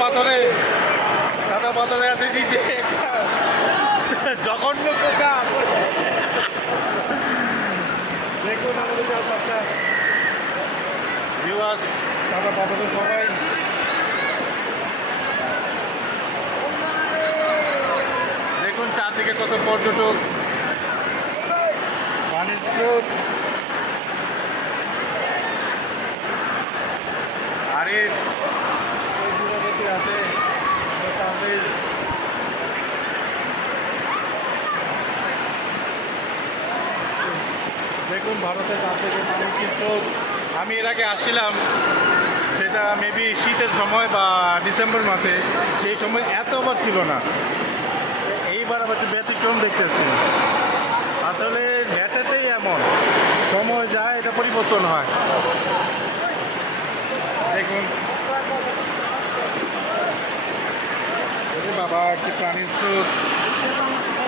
পাথরে আছে দিচ্ছে জঘন্য পোকা। দেখুন আমাদের চারপাশটা ভিউয়ার্স, সাদা পাথরে সবাই দেখুন চারদিকে কত পর্যটক, পানির স্রোত। আরে আছে দেখুন ভারতের কাছ থেকে পানির স্রোত। আমি এর আগে আসছিলাম, সেটা মেবি শীতের সময় বা ডিসেম্বর মাসে, সেই সময় এত আবার ছিল না। এইবার আবার একটু ব্যতিক্রম দেখতেছি। আসলে ভেতেতেই এমন, সময় যায় এটা পরিবর্তন হয়। দেখুন বাবা, একটি প্রাণীর স্রোত,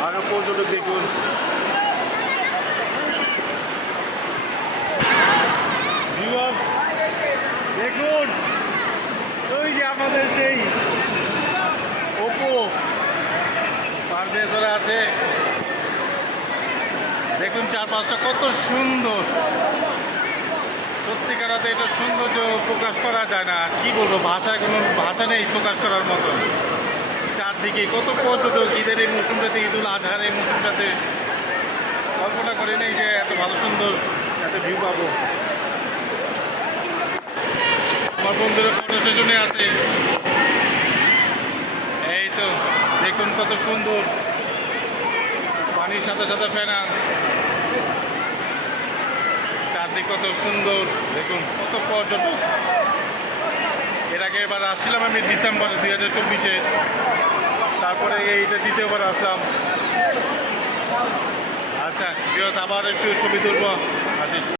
আরো পর্যটক দেখুন। দেখুন ওই যে আমাদের সেই ওপো পারভেজরা আছে, দেখুন চারপাশটা কত সুন্দর। সত্যিকার অর্থে এটা সৌন্দর্য প্রকাশ করা যায় না, কি বলবো, ভাষায় কোনো ভাষা নেই প্রকাশ করার মতো। চারদিকে কত পর্যটক, ঈদের এই মৌসুমটাতে, ঈদুল আজহার এই মৌসুমটাতে কল্পনা করে নেই যে এত ভালো সুন্দর এত ভিউ পাবো। আমার বন্ধুরা ফটো সেশনে আছে, এই তো দেখুন কত সুন্দর, পানির সাথে সাথে ফেনা, চারদিক কত সুন্দর। দেখুন কত পর্যটক। এর আগে এবার আসছিলাম আমি ডিসেম্বরে 2024-এ, তারপরে এইটা দ্বিতীয়বার আসলাম। আচ্ছা, আবার একটু ছবি তুলবো। আচ্ছা।